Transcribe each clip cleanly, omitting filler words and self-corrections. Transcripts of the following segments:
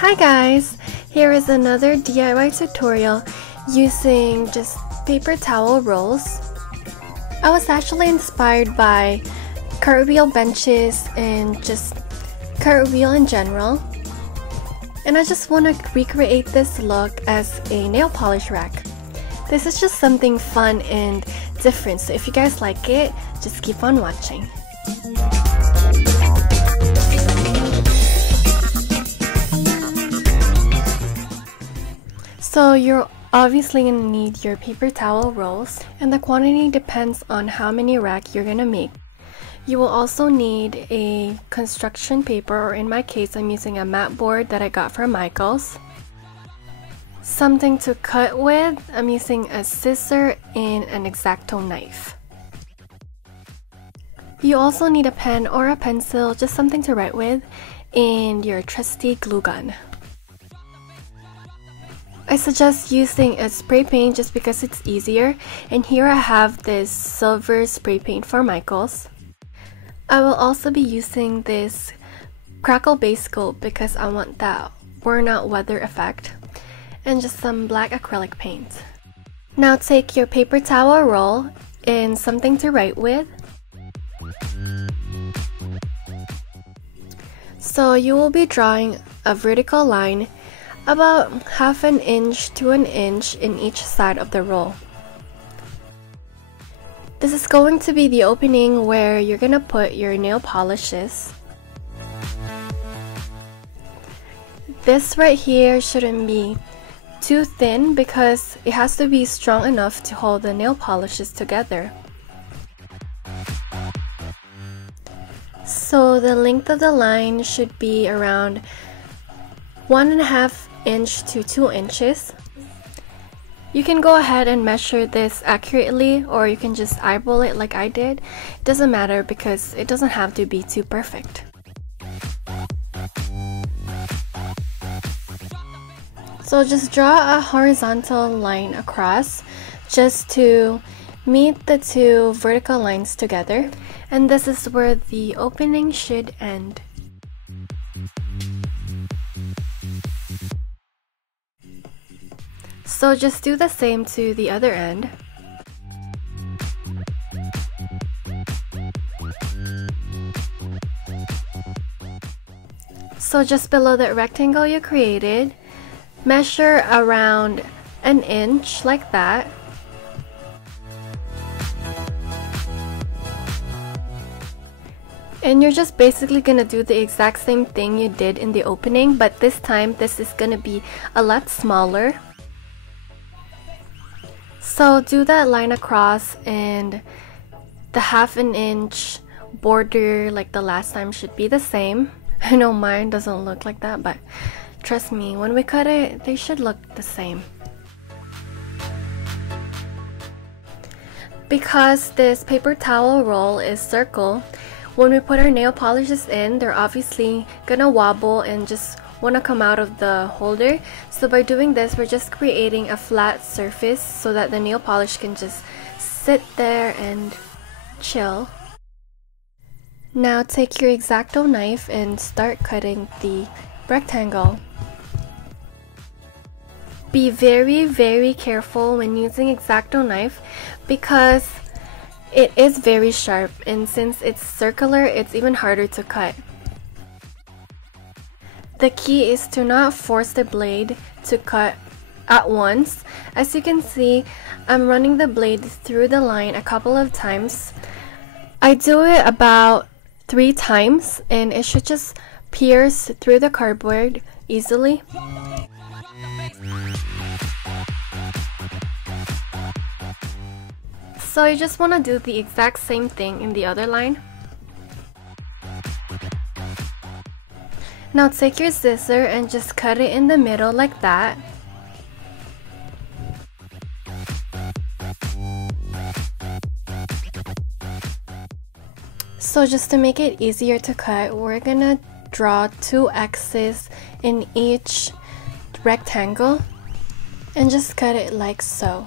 Hi guys! Here is another DIY tutorial using just paper towel rolls. I was actually inspired by cartwheel benches and just cartwheel in general. And I just want to recreate this look as a nail polish rack. This is just something fun and different, so if you guys like it, just keep on watching. So you're obviously going to need your paper towel rolls, and the quantity depends on how many racks you're going to make. You will also need a construction paper, or in my case I'm using a mat board that I got from Michael's. Something to cut with, I'm using a scissor and an X-Acto knife. You also need a pen or a pencil, just something to write with, and your trusty glue gun. I suggest using a spray paint just because it's easier, and here I have this silver spray paint for Michael's. I will also be using this crackle base coat because I want that worn out weather effect, and just some black acrylic paint. Now take your paper towel roll and something to write with. So you will be drawing a vertical line about half an inch to an inch in each side of the roll. This is going to be the opening where you're gonna put your nail polishes. This right here shouldn't be too thin because it has to be strong enough to hold the nail polishes together. So the length of the line should be around 1.5 inch to 2 inches. You can go ahead and measure this accurately, or you can just eyeball it like I did. It doesn't matter because it doesn't have to be too perfect. So just draw a horizontal line across just to meet the two vertical lines together, and this is where the opening should end. So just do the same to the other end. So just below the rectangle you created, measure around an inch like that. And you're just basically gonna do the exact same thing you did in the opening, but this time this is gonna be a lot smaller. So do that line across, and the half an inch border like the last time should be the same. I know mine doesn't look like that, but trust me, when we cut it, they should look the same. Because this paper towel roll is circle, when we put our nail polishes in, they're obviously gonna wobble and just want to come out of the holder. So by doing this, we're just creating a flat surface so that the nail polish can just sit there and chill. Now take your X-Acto knife and start cutting the rectangle. Be very careful when using X-Acto knife because it is very sharp, and since it's circular, it's even harder to cut. The key is to not force the blade to cut at once. As you can see, I'm running the blade through the line a couple of times. I do it about 3 times, and it should just pierce through the cardboard easily. So you just want to do the exact same thing in the other line. Now take your scissor and just cut it in the middle like that. So just to make it easier to cut, we're gonna draw 2 X's in each rectangle and just cut it like so.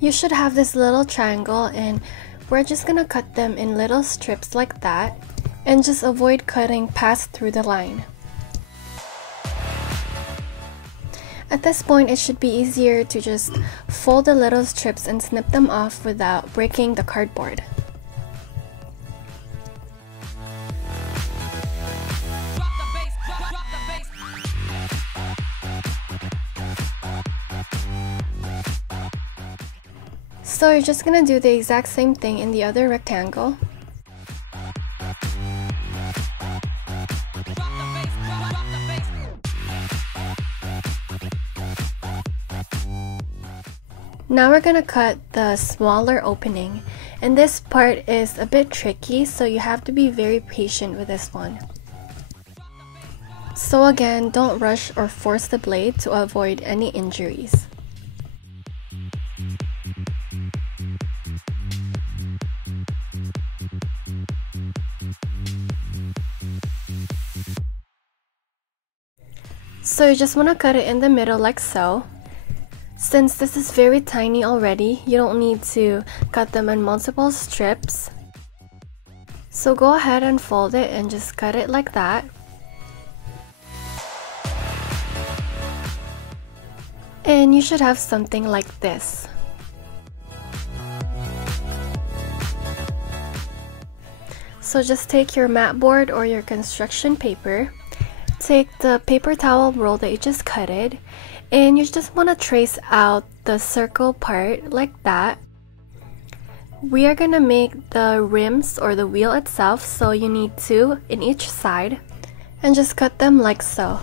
You should have this little triangle, and we're just gonna cut them in little strips like that, and just avoid cutting past through the line. At this point, it should be easier to just fold the little strips and snip them off without breaking the cardboard. So you're just gonna do the exact same thing in the other rectangle. Now we're gonna cut the smaller opening, and this part is a bit tricky, so you have to be very patient with this one. So again, don't rush or force the blade to avoid any injuries. So you just want to cut it in the middle like so. Since this is very tiny already, you don't need to cut them in multiple strips. So go ahead and fold it and just cut it like that. And you should have something like this. So just take your mat board or your construction paper, take the paper towel roll that you just cutted, and you just want to trace out the circle part like that. We are going to make the rims or the wheel itself, so you need 2 in each side, and just cut them like so.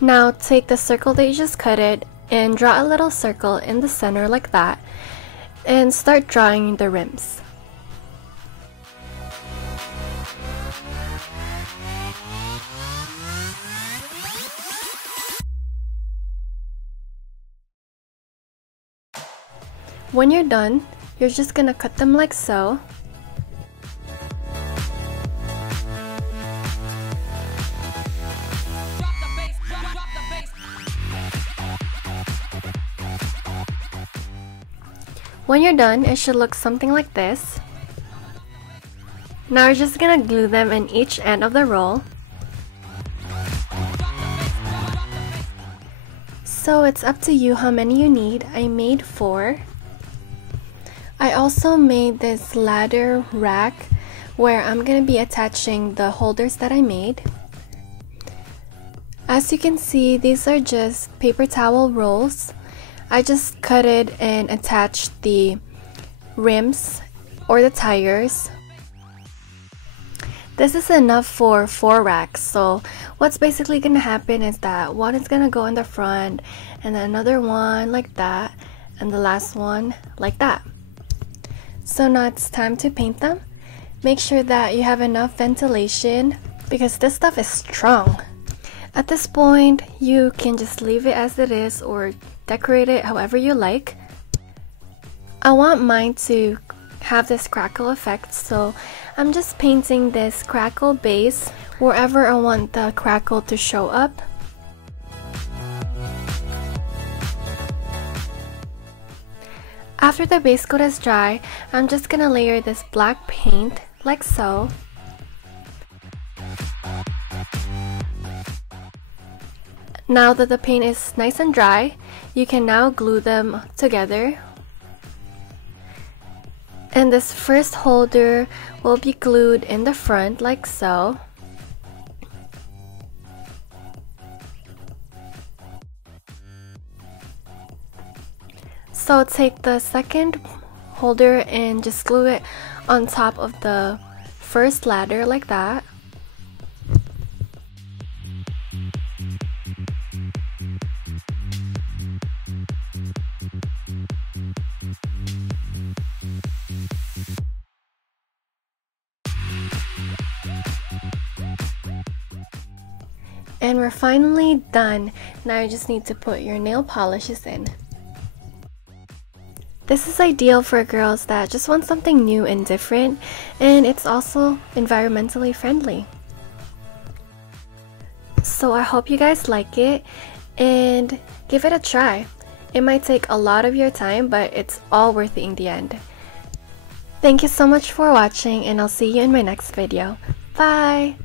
Now take the circle that you just cutted and draw a little circle in the center like that, and start drawing the rims. When you're done, you're just gonna cut them like so. When you're done, it should look something like this. Now you're just gonna glue them in each end of the roll. So it's up to you how many you need. I made 4. I also made this ladder rack where I'm going to be attaching the holders that I made. As you can see, these are just paper towel rolls. I just cut it and attached the rims or the tires. This is enough for 4 racks, so what's basically going to happen is that one is going to go in the front, and then another one like that, and the last one like that. So now it's time to paint them. Make sure that you have enough ventilation because this stuff is strong. At this point, you can just leave it as it is or decorate it however you like. I want mine to have this crackle effect, so I'm just painting this crackle base wherever I want the crackle to show up. After the base coat is dry, I'm just gonna layer this black paint like so. Now that the paint is nice and dry, you can now glue them together. And this first holder will be glued in the front like so. So take the second holder and just glue it on top of the first ladder like that. And we're finally done. Now you just need to put your nail polishes in. This is ideal for girls that just want something new and different, and it's also environmentally friendly. So I hope you guys like it, and give it a try. It might take a lot of your time, but it's all worth it in the end. Thank you so much for watching, and I'll see you in my next video. Bye!